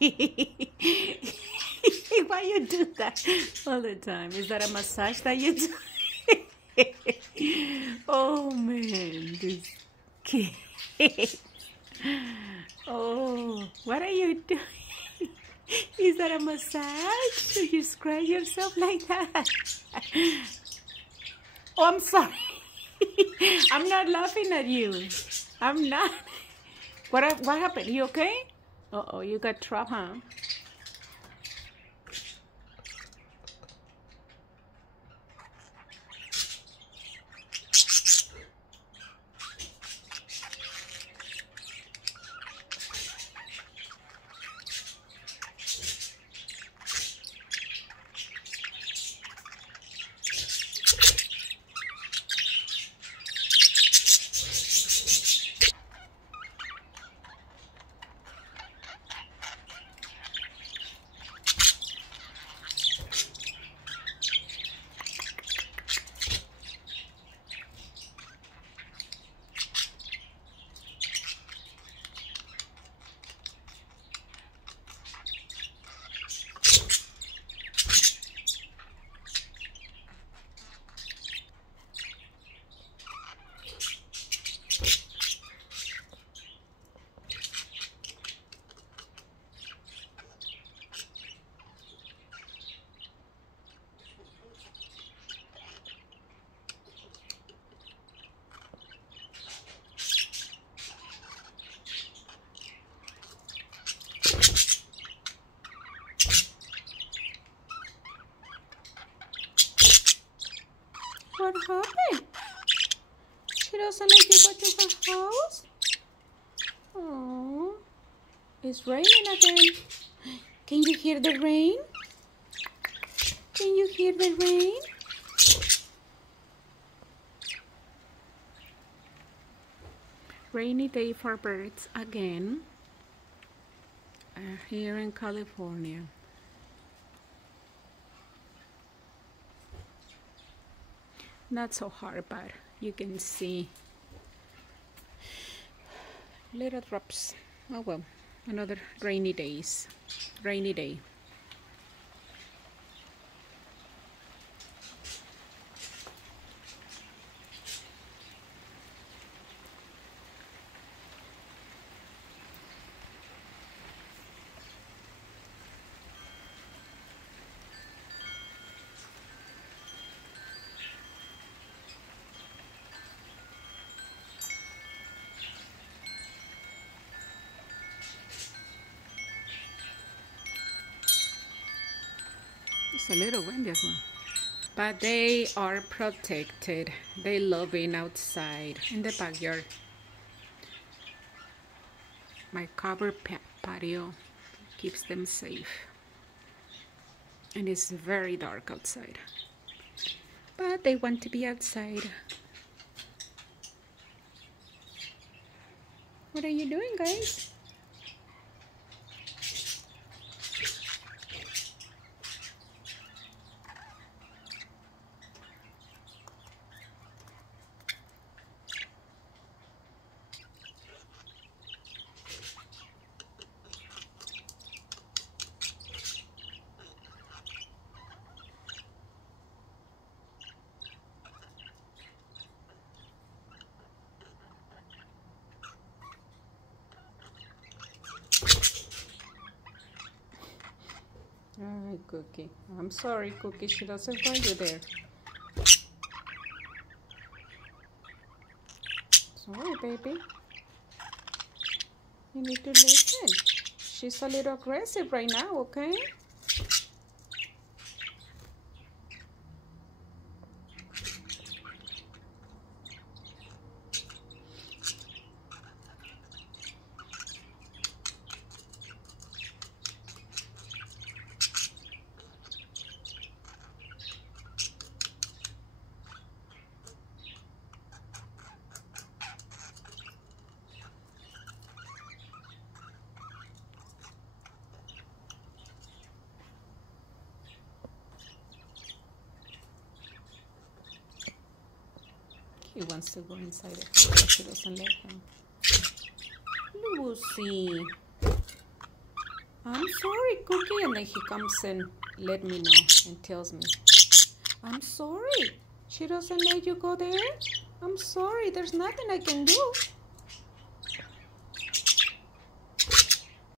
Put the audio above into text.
Why you do that all the time? Is that a massage that you do? Oh man, this kid. Oh, what are you doing? Is that a massage? Do you scratch yourself like that? Oh, I'm sorry. I'm not laughing at you. I'm not. What happened? You okay? Uh-oh, you got trapped, huh? What happened? She doesn't let you go to her house? Oh, it's raining again. Can you hear the rain? Can you hear the rain? Rainy day for birds again here in California. Not so hard, but you can see little drops. Oh well, another rainy day. It's a little windy as well. But they are protected. They love being outside in the backyard. My covered patio keeps them safe. And it's very dark outside. But they want to be outside. What are you doing, guys? All right, Cookie. I'm sorry, Cookie. She doesn't want you there. Sorry, baby. You need to listen. She's a little aggressive right now, okay? He wants to go inside the house, but she doesn't let him. Lucy. I'm sorry, Cookie. And then he comes and let me know and tells me, I'm sorry. She doesn't let you go there? I'm sorry. There's nothing I can do.